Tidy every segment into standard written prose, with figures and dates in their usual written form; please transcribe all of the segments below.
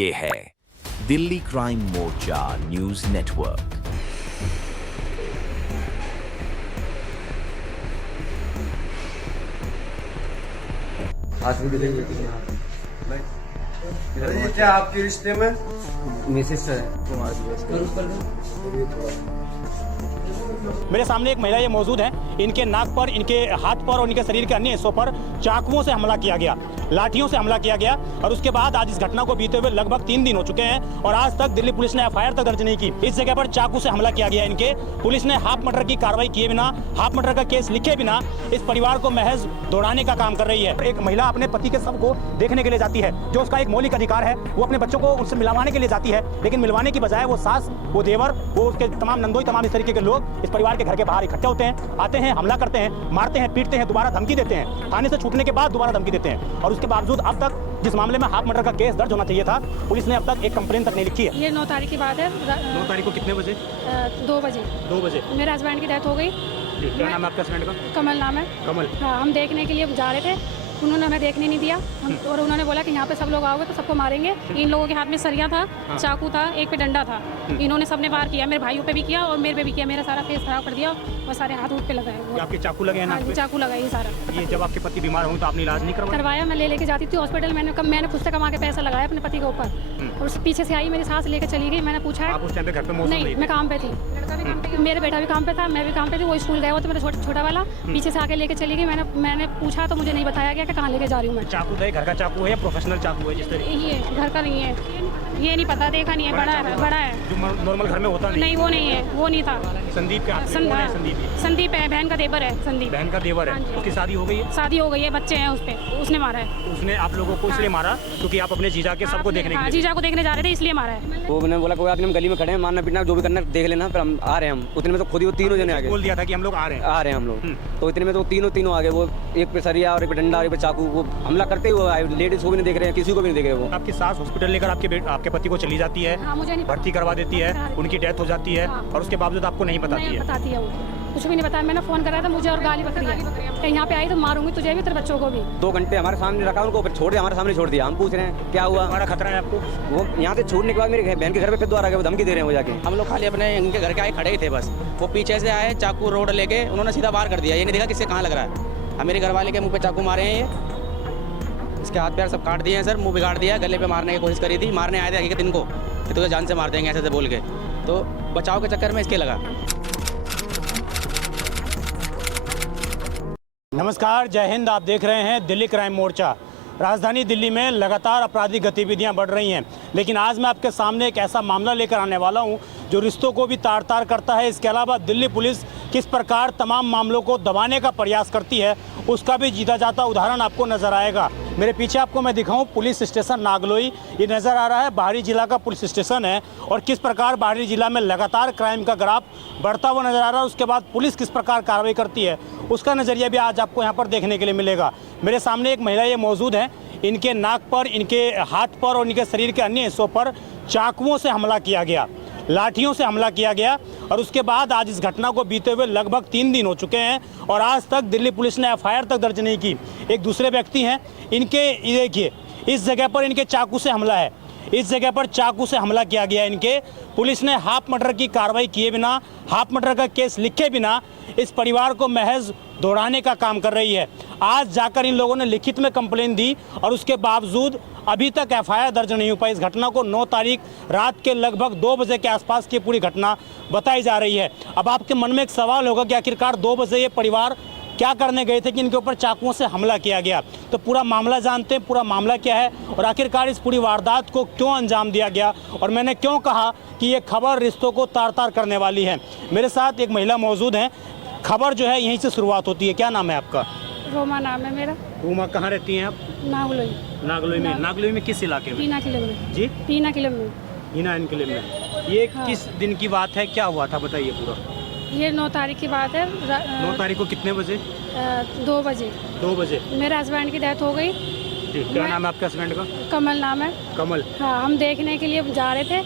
ये है दिल्ली क्राइम मोर्चा news network. क्या आपके रिश्ते में मिसेस है। मेरे सामने एक महिला ये मौजूद है। इनके नाक पर, इनके हाथ पर और इनके शरीर के अन्य हिस्सों पर चाकुओं से हमला किया गया, लाठियों से हमला किया गया। और उसके बाद आज इस घटना को बीते हुए लगभग 3 दिन हो चुके हैं और आज तक दिल्ली पुलिस ने एफआईआर तक दर्ज नहीं की। इस जगह पर चाकू से हमला किया गया इनके। पुलिस ने हाफ मर्डर की कार्रवाई किए बिना, हाफ मर्डर का केस लिखे बिना इस परिवार को महज दौड़ाने का काम कर रही है। एक महिला अपने पति के शव को देखने के लिए जाती है, जो उसका एक मौलिक अधिकार है। वो अपने बच्चों को उससे मिलवाने के लिए जाती है, लेकिन मिलवाने की बजाय वो सास, वो देवर, वो उसके तमाम नंदोई, तमाम इस तरीके के लोग इस परिवार के घर के बाहर इकट्ठे होते हैं, आते हैं, हमला करते हैं, मारते हैं, पीटते हैं, दोबारा धमकी देते हैं, थाने से छूटने के बाद दोबारा धमकी देते हैं। और उसके बावजूद अब तक जिस मामले में हाफ मर्डर का केस दर्ज होना चाहिए था, पुलिस ने अब तक एक कंप्लेंट तक नहीं लिखी है। ये 9 तारीख की बात है। 9 तारीख को कितने बजे? 2 बजे। 2 बजे। मेरे हस्बैंड की डेथ हो गई। क्या नाम है आपके हस्बैंड का? कमल नाम है। कमल। हाँ, हम देखने के लिए जा रहे थे, उन्होंने हमें देखने नहीं दिया। और उन्होंने बोला कि यहाँ पे सब लोग आओगे तो सबको मारेंगे। इन लोगों के हाथ में सरिया था, चाकू था, एक पे डंडा था। इन्होंने सबने वार किया, मेरे भाइयों पे भी किया और मेरे पे भी किया। मेरा सारा फेस खराब कर दिया और सारे हाथ उठ पे लगाए। आपके चाकू लगे हैं ना? चाकू लगा ये सारा। ये जब आपके पति बीमार होंगे तो आपने इलाज नहीं करवाया? मैं लेके जाती थी हॉस्पिटल। मैंने खुद से कमा के पैसा लगाया अपने पति के ऊपर। और पीछे से आई मेरी सास लेके चली गई। मैंने पूछा, आप उस टाइम पे घर पे मौजूद नहीं, मैं काम पे थी। मेरे बेटा भी काम पे था, मैं भी काम पे थी। वो स्कूल गया हुआ था मेरा छोटा वाला, पीछे से आके लेके चली गई। मैंने पूछा तो मुझे नहीं बताया गया कि कहाँ लेके जा रही हूँ मैं। चाकू है घर का चाकू है या प्रोफेशनल चाकू है? जिस तरीके ये घर का नहीं है, ये नहीं पता, देखा नहीं है। बड़ा है जो नॉर्मल घर में होता नहीं, वो नहीं है, वो नहीं था। संदीप के हाथ में कौन है? संदीप है, बहन का देवर है। संदीप बहन का देवर है। उसकी शादी हो गई है? शादी हो गई है, बच्चे हैं उस पे। उसने मारा है। उसने आप लोगों को इसलिए मारा क्योंकि आप अपने जीजा के सबको देखने के लिए? जीजा को देखने जा रहे थे, इसलिए मारा है। वो मैंने बोला कोई बात नहीं, हम गली में खड़े हैं, मारना पीटना जो भी करना देख लेना, फिर हम आ रहे हैं। हम उतने में तो खुद ही वो तीनों जने आ गए। बोल दिया था कि हम लोग आ रहे हैं हम लोग। तो इतने में तो तीनों आ गए। वो एक पे सरिया और एक पे डंडा और एक पे चाकू। वो हमला करते हुए आए, लेडीज को भी नहीं देख रहे हैं, किसी को भी नहीं देख रहे। वो आपकी सास हॉस्पिटल लेकर आपके पति को चली जाती है, भर्ती करवा देती है, उनकी डेथ हो जाती है और उसके बावजूद आपको नहीं बताती है। वो कुछ भी नहीं बताया। मैंने फोन करा था मुझे और गाली बक रही है कि यहाँ पे आई तो मारूंगी तुझे भी, तेरे बच्चों को भी। 2 घंटे हमारे सामने रखा, उनको फिर छोड़ दिया, हमारे सामने छोड़ दिया। हम पूछ रहे हैं क्या हुआ, हमारा खतरा है आपको? वो यहाँ से छोड़ने के बाद मेरे बहन के घर पे फिर दोबारा गए, वो धमकी दे रहे हैं वो जाके। हम लोग खाली अपने इनके घर के आए खड़े ही थे बस। वो पीछे से आए, चाकू रोड लेके उन्होंने सीधा वार कर दिया। ये नहीं देखा किससे कहाँ लग रहा है। अब मेरे घर वाले के मुँह पे चाकू मारे हैं, ये इसके हाथ पैर सब काट दिए हैं सर, मुँह बिगाड़ दिया, गले पे मारने की कोशिश करी थी। मारने आए थे हकीकत इनको कि तुझे जान से मार देंगे ऐसे बोल के, तो बचाव के चक्कर में इसके लगा। नमस्कार, जय हिंद। आप देख रहे हैं दिल्ली क्राइम मोर्चा। राजधानी दिल्ली में लगातार आपराधिक गतिविधियां बढ़ रही हैं, लेकिन आज मैं आपके सामने एक ऐसा मामला लेकर आने वाला हूं जो रिश्तों को भी तार तार करता है। इसके अलावा दिल्ली पुलिस किस प्रकार तमाम मामलों को दबाने का प्रयास करती है, उसका भी जीता जाता उदाहरण आपको नज़र आएगा। मेरे पीछे आपको मैं दिखाऊं पुलिस स्टेशन नागलोई, ये नज़र आ रहा है बाहरी जिला का पुलिस स्टेशन है। और किस प्रकार बाहरी जिला में लगातार क्राइम का ग्राफ बढ़ता हुआ नज़र आ रहा है। उसके बाद पुलिस किस प्रकार कार्रवाई करती है, उसका नज़रिया भी आज आपको यहाँ पर देखने के लिए मिलेगा। मेरे सामने एक महिला ये मौजूद है। इनके नाक पर, इनके हाथ पर और इनके शरीर के अन्य हिस्सों पर चाकुओं से हमला किया गया, लाठियों से हमला किया गया। और उसके बाद आज इस घटना को बीते हुए लगभग 3 दिन हो चुके हैं और आज तक दिल्ली पुलिस ने एफआईआर तक दर्ज नहीं की। एक दूसरे व्यक्ति हैं, इनके देखिए इस जगह पर इनके चाकू से हमला है, इस जगह पर चाकू से हमला किया गया इनके। पुलिस ने हाफ मर्डर की कार्रवाई किए बिना, हाफ मर्डर का केस लिखे बिना इस परिवार को महज दौड़ाने का काम कर रही है। आज जाकर इन लोगों ने लिखित में कंप्लेन दी और उसके बावजूद अभी तक एफआईआर दर्ज नहीं हो पाई। इस घटना को 9 तारीख रात के लगभग 2 बजे के आसपास की पूरी घटना बताई जा रही है। अब आपके मन में एक सवाल होगा कि आखिरकार 2 बजे ये परिवार क्या करने गए थे कि इनके ऊपर चाकुओं से हमला किया गया। तो पूरा मामला जानते हैं, पूरा मामला क्या है और आखिरकार इस पूरी वारदात को क्यों अंजाम दिया गया और मैंने क्यों कहा कि ये खबर रिश्तों को तार तार करने वाली है। मेरे साथ एक महिला मौजूद हैं। खबर जो है यहीं से शुरुआत होती है। क्या नाम है आपका? रोमा नाम है मेरा। रोमा, कहाँ रहती हैं आप? नागलोई। नागलोई में किस इलाके में? पीना किले में। जी, पीना किले में। पीना किले में। ये किस दिन की बात है, क्या हुआ था बताइए पूरा। ये 9 तारीख की बात है। 9 तारीख को कितने बजे? 2 बजे। 2 बजे। मेरे हस्बैंड की डेथ हो गई। क्या नाम है आपके हस्बैंड का? कमल नाम है। कमल। हाँ, हम देखने के लिए जा रहे थे,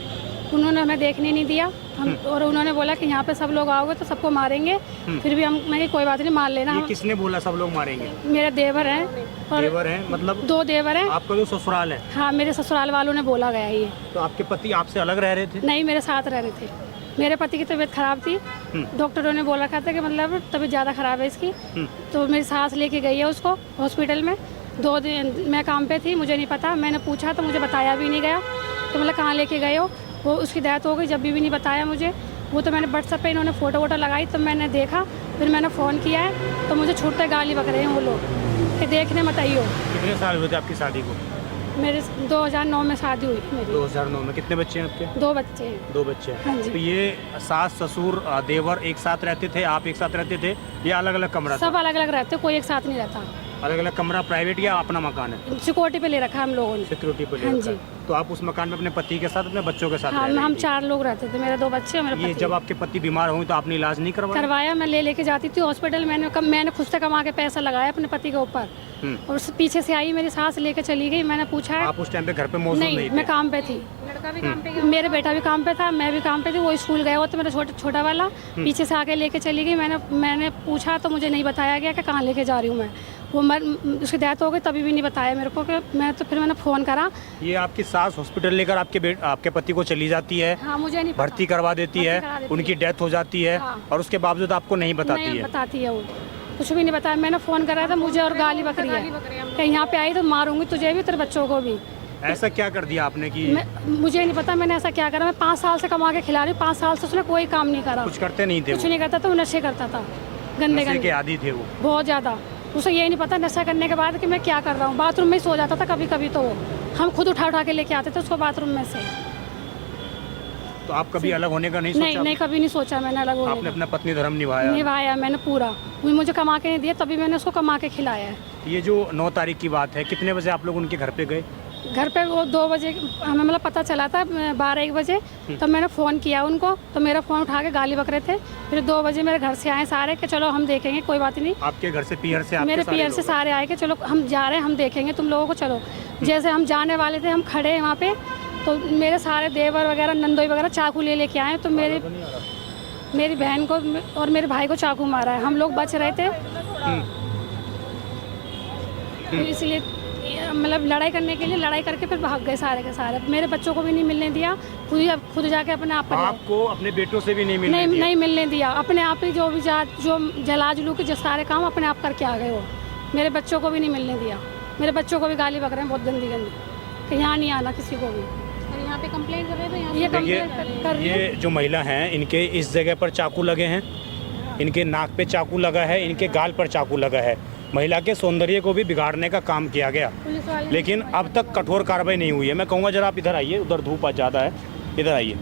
उन्होंने हमें देखने नहीं दिया। हम और उन्होंने बोला कि यहाँ पे सब लोग आओगे तो सबको मारेंगे। फिर भी हम मैं कि कोई बात नहीं, मार लेना। ये किसने बोला सब लोग मारेंगे? मेरे देवर हैं और देवर हैं, मतलब 2 देवर हैं। आपका जो ससुराल है? हाँ, मेरे ससुराल वालों ने बोला गया है ये। तो आपके पति आपसे अलग रह रहे थे? नहीं, मेरे साथ रह रहे थे। मेरे पति की तबीयत खराब थी। डॉक्टरों ने बोला था कि मतलब तबीयत ज़्यादा खराब है इसकी। तो मेरी सास लेके गई है उसको हॉस्पिटल में। 2 दिन मैं काम पे थी, मुझे नहीं पता। मैंने पूछा तो मुझे बताया भी नहीं गया कि मतलब कहाँ लेके गए हो। वो उसकी डेथ हो गई, जब भी नहीं बताया मुझे। वो तो मैंने व्हाट्सएप पे इन्होंने फ़ोटो वोटो लगाई तो मैंने देखा। फिर मैंने फ़ोन किया है तो मुझे छूटते गाली बक रहे हैं वो लोग कि देखने मत आइयो। कितने साल हुए थे आपकी शादी को? मेरे 2009 में शादी हुई मेरी। 2009 में। कितने बच्चे हैं आपके? 2 बच्चे हैं। 2 बच्चे हैं। हाँ जी। तो ये सास ससुर देवर एक साथ रहते थे, आप एक साथ रहते थे या अलग अलग कमरा था? सब अलग अलग रहते, कोई एक साथ नहीं रहता। अलग अलग कमरा, प्राइवेट या अपना मकान है? सिक्योरिटी पे ले रखा हम लोगों ने। सिक्योरिटी पे ले हाँ रखा है। जी। तो आप उस मकान में अपने पति के साथ, अपने बच्चों के साथ हाँ, रह रही हम थी? 4 लोग रहते थे, मेरे 2 बच्चे और मेरे ये पति। जब आपके पति बीमार हुए तो आपने इलाज नहीं करवाया? करवाया, मैं लेके जाती थी हॉस्पिटल। मैंने खुद से कमा के पैसा लगाया अपने पति के ऊपर। और पीछे से आई मेरी सास लेके चली गई। मैंने पूछा है, आप उस टाइम पे घर पे मौजूद नहीं नहीं, थे? मैं काम पे थी। लड़का भी काम पे, मेरा बेटा भी काम पे था, मैं भी काम पे थी। वो स्कूल गया हुआ तो मेरा छोटा वाला पीछे से आके लेके चली गई। मैंने पूछा तो मुझे नहीं बताया गया कि कहाँ लेके जा रही हूँ मैं। वो उसकी डेथ हो गई तभी भी नहीं बताया मेरे को कि मैं तो फिर मैंने फ़ोन करा। ये आपकी सास हॉस्पिटल लेकर आपके पति को चली जाती है, हाँ, मुझे नहीं पता। भर्ती करवा देती है, करा देती उनकी डेथ हो जाती है हाँ। और उसके बावजूद आपको नहीं बताती नहीं है? बताती है वो, कुछ भी नहीं बताया। मैंने फ़ोन करा था, मुझे और गाली बकरी है कि यहाँ पे आई तो मारूंगी तुझे भी, तेरे बच्चों को भी। ऐसा क्या कर दिया आपने कि? मुझे नहीं पता मैंने ऐसा क्या करा। मैं 5 साल से कमा के खिला रही हूँ। 5 साल से उसने कोई काम नहीं करा। कुछ करते नहीं थे? कुछ नहीं करता था, वो नशे करता था, गंदे नशे के गंदे, आदी थे वो? बहुत ज़्यादा। उसे यही नहीं पता नशा करने के बाद कि मैं क्या कर रहा हूँ। बाथरूम में ही सो जाता था कभी कभी। तो हम खुद उठा के लेके आते थे उसको बाथरूम में से। तो आप कभी अलग होने का नहीं सोचा? नहीं, कभी नहीं सोचा मैंने अलग होने आपने का। अपना पत्नी धर्म निभाया? निभाया मैंने पूरा। वो मुझे कमा के नहीं दिया तभी मैंने उसको कमा के खिलाया है। ये जो 9 तारीख की बात है, कितने बजे आप लोग उनके घर पे गए? घर पे वो 2 बजे हमें मतलब पता चला था, 12-1 बजे। तब मैंने फ़ोन किया उनको तो मेरा फ़ोन उठा के गाली बक रहे थे। फिर 2 बजे मेरे घर से आए सारे कि चलो हम देखेंगे, कोई बात नहीं। आपके घर से पीहर से? आपके मेरे सारे पीयर से लोग? सारे आए कि चलो हम जा रहे हैं, हम देखेंगे तुम लोगों को, चलो। जैसे हम जाने वाले थे, हम खड़े हैं वहाँ पे तो मेरे सारे देवर वगैरह, नंदोई वगैरह चाकू लेके आए। तो मेरी बहन को और मेरे भाई को चाकू मारा है। हम लोग बच रहे थे इसलिए मतलब लड़ाई करने के लिए, लड़ाई करके फिर भाग गए सारे के सारे। मेरे बच्चों को भी नहीं मिलने दिया, खुद जाके अपने आप पर। आपको अपने बेटों से भी नहीं मिलने दिया? नहीं मिलने दिया। अपने आप ही जो जला जुलू के जो सारे काम अपने आप करके आ गए वो। मेरे बच्चों को भी नहीं मिलने दिया। मेरे बच्चों को भी गाली बक रहे हैं बहुत गंदी गंदी कि यहाँ नहीं आना किसी को भी। और यहाँ पे कंप्लेंट कर रहे थे, यहाँ ये कंप्लेंट कर रही है। ये जो महिला हैं, इनके इस जगह पर चाकू लगे हैं, इनके नाक पे चाकू लगा है, इनके गाल पर चाकू लगा है। महिला के सौंदर्य को भी बिगाड़ने का काम किया गया, लेकिन अब तक कठोर कार्रवाई नहीं हुई है। मैं कहूँगा जरा आप इधर आइए, उधर धूप ज़्यादा है, इधर आइए।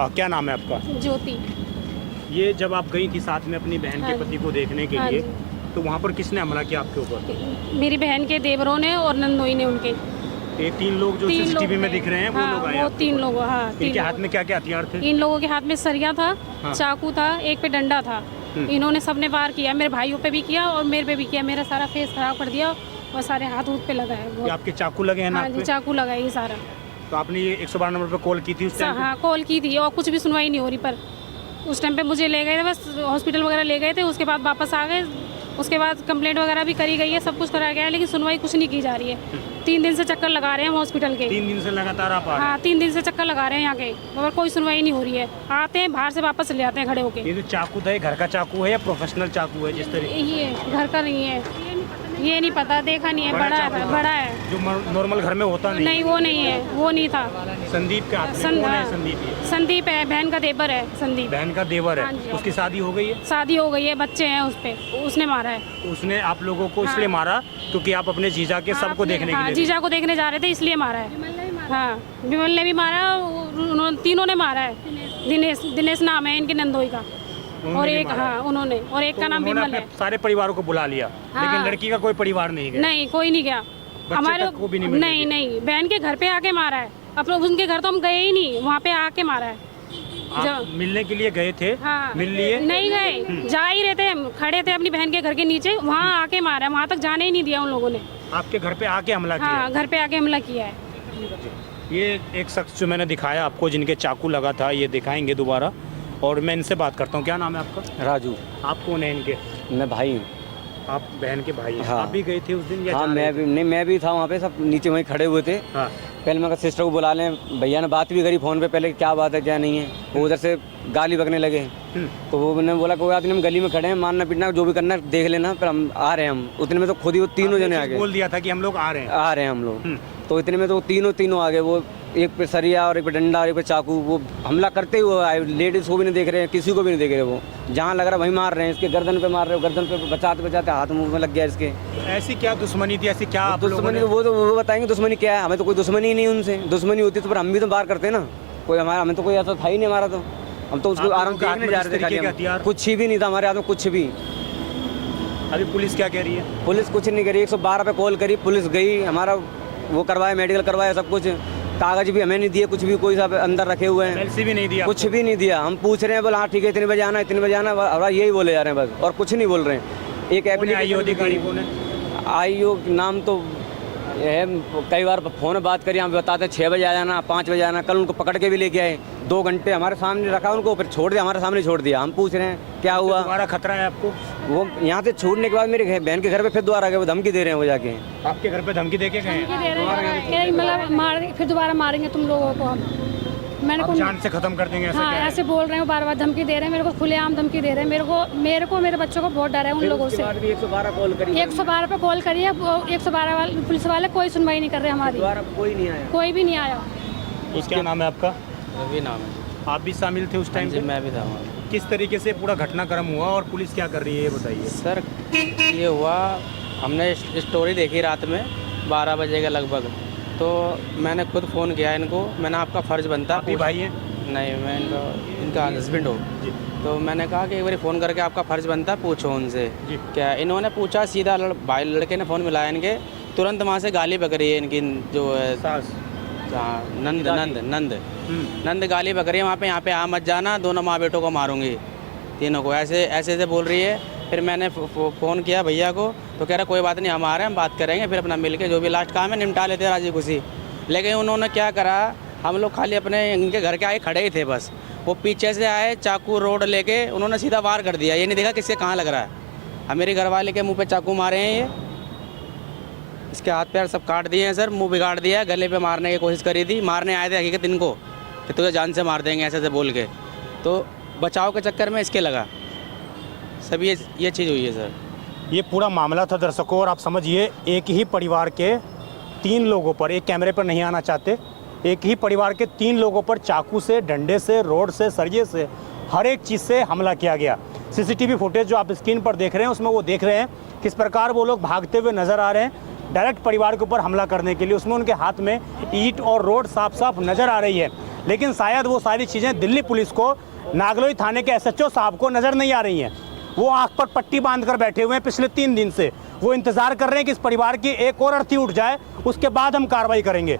क्या नाम है आपका? ज्योति। ये जब आप गई थी साथ में अपनी बहन के पति को देखने के लिए, तो वहाँ पर किसने हमला किया आपके ऊपर? मेरी बहन के देवरों ने और नंदोई ने उनके। ये 3 लोग जो सीसीटीवी में दिख रहे हैं, वो लोग आए? वो 3 लोग, हाँ। इनके हाथ में क्या क्या हथियार थे? इन लोगों के हाथ में सरिया था, चाकू था, एक पे डंडा था। इन्होंने सबने वार किया, मेरे भाइयों पे भी किया और मेरे पे भी किया। मेरा सारा फेस खराब कर दिया और सारे हाथ पे लगा है। ये आपके चाकू लगे हैं नाक पे? चाकू लगा है ये सारा। तो आपने ये 112 नंबर पर कॉल की थी उस टाइम? हाँ, कॉल की थी और कुछ भी सुनवाई नहीं हो रही। पर उस टाइम पे मुझे ले गए थे, बस हॉस्पिटल वगैरह ले गए थे। उसके बाद वापस आ गए। उसके बाद कंप्लेंट वगैरह भी करी गई है, सब कुछ करा गया है, लेकिन सुनवाई कुछ नहीं की जा रही है। 3 दिन से चक्कर लगा रहे हैं हॉस्पिटल के। 3 दिन से लगातार आप आ रहे हैं? हाँ, 3 दिन से चक्कर लगा रहे हैं यहाँ के, मगर कोई सुनवाई नहीं हो रही है। आते हैं बाहर से वापस ले आते हैं खड़े होके। ये जो चाकू था, ये घर का चाकू है या प्रोफेशनल चाकू है? जिस तरीके ये घर का नहीं है, ये नहीं पता, देखा नहीं है। बड़ा है जो नॉर्मल घर में होता नहीं? नहीं, वो नहीं है, वो नहीं था। संदीप के हाथ में? कौन है संदीप? ये संदीप है, बहन का देवर है संदीप। बहन का देवर है? हाँ जी। उसकी शादी हो गई है? शादी हो गई है, बच्चे हैं उस पे, उसने मारा है। उसने आप लोगों को इसलिए मारा क्योंकि आप अपने जीजा के सबको देखने के लिए? जीजा को देखने जा रहे थे इसलिए मारा है। हाँ, विमल ने भी मारा, तीनों ने मारा है। दिनेश नाम है इनके नंदोई का, और एक, हाँ उन्होंने, और एक का नाम विमल है। सारे परिवारों को बुला लिया, लेकिन लड़की का कोई परिवार नहीं गया? नहीं, कोई नहीं गया। हमारे को भी नहीं? नहीं, बहन के घर पे आके मारा है। अपने उनके घर तो हम गए ही नहीं, वहाँ पे आके मारा है। आप मिलने के लिए गए थे? हाँ, मिल लिए? नहीं गए, जा ही रहे थे, हम खड़े थे अपनी बहन के घर के नीचे, वहाँ आके मारा है। वहाँ तक जाने ही नहीं दिया उन लोगों ने। आपके घर पे आके हमला किया? हाँ, घर पे आके हमला किया है। ये एक शख्स जो मैंने दिखाया आपको, जिनके चाकू लगा था, ये दिखाएंगे दोबारा, और मैं इनसे बात करता हूँ। क्या नाम है आपका? राजू। आप कौन है इनके? मैं भाई हूँ। आप बहन के भाई हैं? हाँ। आप भी गए थे उस दिन या हाँ जा रहे मैं भी नहीं, मैं भी था वहाँ पे, सब नीचे वहीं खड़े हुए थे। हाँ। पहले मैं सिस्टर को बुला लें, भैया ने बात भी करी फ़ोन पे पहले, क्या बात है क्या नहीं है। वो उधर से गाली बकने लगे, तो वो मैंने बोला कोई बात नहीं, हम गली में खड़े हैं, मारना पीटना जो भी करना है देख लेना, फिर हम आ रहे हैं। हम उतने में तो खुद ही वो तीनों जने आ गए, बोल दिया था कि हम लोग आ रहे हैं। आ रहे हैं हम लोग। तो इतने में तो तीनों आ गए। वो एक पे सरिया और एक पे डंडा और एक पे चाकू, वो हमला करते हुए आए। लेडीज़ को भी नहीं देख रहे हैं, किसी को भी नहीं देख रहे। वो जहाँ लग रहा वहीं मार रहे हैं। इसके गर्दन पे मार रहे हो, गर्दन पे बचाते बचाते हाथ मुंह में लग गया इसके। ऐसी क्या दुश्मनी थी? ऐसी क्या आप लोगों दुश्मनी ने? वो बताएंगे दुश्मनी क्या है। हमें तो कोई दुश्मनी ही नहीं उनसे। दुश्मनी होती तो फिर हम भी तो बाहर करते ना। कोई हमारा, हमें तो कोई ऐसा था ही नहीं हमारा। तो हम तो उसको आराम देखने जा रहे थे खाली, हम कुछ ही भी नहीं था हमारे हाथ में, कुछ भी। अभी पुलिस क्या कह रही है? पुलिस कुछ नहीं करी। 112 पे कॉल करी, पुलिस गई, हमारा वो करवाया, मेडिकल करवाया, सब कुछ। कागज भी हमें नहीं दिए, कुछ भी, कोई सा अंदर रखे हुए हैं। एलसी भी नहीं दिया? कुछ भी नहीं दिया। हम पूछ रहे हैं, बोला हाँ ठीक है इतने बजे आना, इतने बजे आना, और यही बोले जा रहे हैं बस, और कुछ नहीं बोल रहे हैं। एक एप्लीकेशन अधिकारी कौन है? आईओ नाम तो है, कई बार फ़ोन बात करी, हम बताते हैं 6 बजे आ जाना, 5 बजे आना। कल उनको पकड़ के भी लेके आए, 2 घंटे हमारे सामने रखा उनको, फिर छोड़ दिया, हमारे सामने छोड़ दिया। हम पूछ रहे हैं क्या हुआ। दोबारा खतरा है आपको? वो यहाँ से छूटने के बाद मेरे बहन के घर पे फिर दोबारा गए, वो धमकी दे रहे हैं वो जाके। आपके घर पे धमकी दे के गए? मतलब मार, फिर दोबारा मारेंगे तुम लोगों को। हम मैंने आप जान से खत्म कर देंगे, ऐसा हाँ क्या है? ऐसे बोल रहे हैं, बार बार धमकी दे रहे हैं मेरे को, खुलेआम धमकी दे रहे हैं मेरे को मेरे बच्चों को बहुत डर है उन लोगों से। 112 कॉल करी, 112 पे कॉल करी है, 112 वाले पुलिस वाले कोई सुनवाई नहीं कर रहे हमारी, कोई नहीं आया, कोई भी नहीं आया। क्या नाम है आपका? रवि नाम है। आप भी शामिल थे उस टाइम जी पे? मैं भी था वहाँ। किस तरीके से पूरा घटनाक्रम हुआ और पुलिस क्या कर रही है ये बताइए। सर ये हुआ, हमने स्टोरी देखी रात में 12 बजे के लगभग, तो मैंने खुद फ़ोन किया इनको। मैंने आपका फ़र्ज़ बनता। आप ही भाई हैं? नहीं, मैं इनका हस्बैंड हूँ। तो मैंने कहा कि एक बार फ़ोन करके आपका फ़र्ज़ बनता, पूछो उनसे क्या। इन्होंने पूछा, सीधा भाई लड़के ने फ़ोन मिलाया इनके, तुरंत वहाँ से गाली पकड़ी है इनकी, जो है सास। हाँ, नंद गाली पकड़ी है वहाँ पे, यहाँ पे आ मत जाना, दोनों माँ बेटों को मारूंगी, तीनों को, ऐसे बोल रही है। फिर मैंने फ़ोन किया भैया को, तो कह रहा कोई बात नहीं, हम आ रहे हैं, हम बात करेंगे, फिर अपना मिल के जो भी लास्ट काम है निपटा लेते राजी खुशी। लेकिन उन्होंने क्या करा, हम लोग खाली अपने इनके घर के आगे खड़े ही थे बस, वो पीछे से आए चाकू रोड लेके, उन्होंने सीधा वार कर दिया। ये नहीं देखा किससे कहाँ लग रहा है। अब मेरे घर वाले के मुंह पे चाकू मारे हैं, ये इसके हाथ पैर सब काट दिए हैं सर, मुंह बिगाड़ दिया है, गले पे मारने की कोशिश करी थी। मारने आए थे हकीकत इनको कि तुझे जान से मार देंगे ऐसे बोल के, तो बचाव के चक्कर में इसके लगा सब ये चीज़ हुई है सर। ये पूरा मामला था दर्शकों, और आप समझिए एक ही परिवार के 3 लोगों पर, एक कैमरे पर नहीं आना चाहते, एक ही परिवार के 3 लोगों पर चाकू से, डंडे से, रोड से, सरिये से, हर एक चीज़ से हमला किया गया। सीसीटीवी फुटेज जो आप स्क्रीन पर देख रहे हैं उसमें वो देख रहे हैं किस प्रकार वो लोग भागते हुए नज़र आ रहे हैं डायरेक्ट परिवार के ऊपर हमला करने के लिए। उसमें उनके हाथ में ईंट और रोड साफ साफ नज़र आ रही है, लेकिन शायद वो सारी चीज़ें दिल्ली पुलिस को, नागलोई थाने के SHO साहब को नज़र नहीं आ रही हैं। वो आँख पर पट्टी बांध कर बैठे हुए हैं पिछले 3 दिन से। वो इंतज़ार कर रहे हैं कि इस परिवार की एक और अर्थी उठ जाए, उसके बाद हम कार्रवाई करेंगे।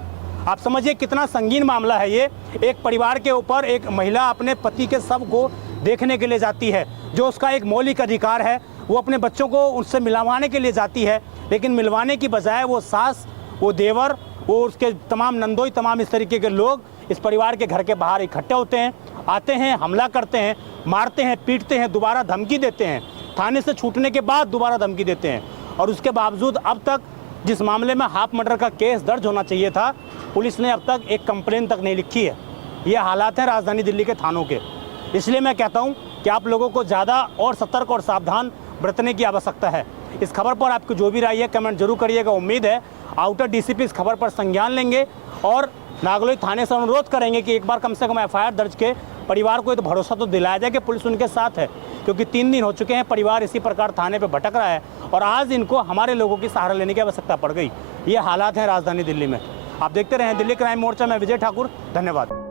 आप समझिए कितना संगीन मामला है ये। एक परिवार के ऊपर एक महिला अपने पति के शव को देखने के लिए जाती है, जो उसका एक मौलिक अधिकार है। वो अपने बच्चों को उससे मिलवाने के लिए जाती है, लेकिन मिलवाने की बजाय वो सास, वो देवर, वो उसके तमाम नंदोई, तमाम इस तरीके के लोग इस परिवार के घर के बाहर इकट्ठे होते हैं, आते हैं, हमला करते हैं, मारते हैं, पीटते हैं, दोबारा धमकी देते हैं, थाने से छूटने के बाद दोबारा धमकी देते हैं। और उसके बावजूद अब तक जिस मामले में हाफ मर्डर का केस दर्ज होना चाहिए था, पुलिस ने अब तक एक कंप्लेन तक नहीं लिखी है। ये हालात हैं राजधानी दिल्ली के थानों के। इसलिए मैं कहता हूं कि आप लोगों को ज़्यादा और सतर्क और सावधान बरतने की आवश्यकता है। इस खबर पर आपको जो भी राय है कमेंट जरूर करिएगा। उम्मीद है आउटर DCP इस खबर पर संज्ञान लेंगे और नागलोई थाने से अनुरोध करेंगे कि एक बार कम से कम FIR दर्ज के परिवार को ये तो भरोसा तो दिलाया जाए कि पुलिस उनके साथ है, क्योंकि 3 दिन हो चुके हैं परिवार इसी प्रकार थाने पे भटक रहा है और आज इनको हमारे लोगों की सहारा लेने की आवश्यकता पड़ गई। ये हालात हैं राजधानी दिल्ली में। आप देखते रहें दिल्ली क्राइम मोर्चा में विजय ठाकुर। धन्यवाद।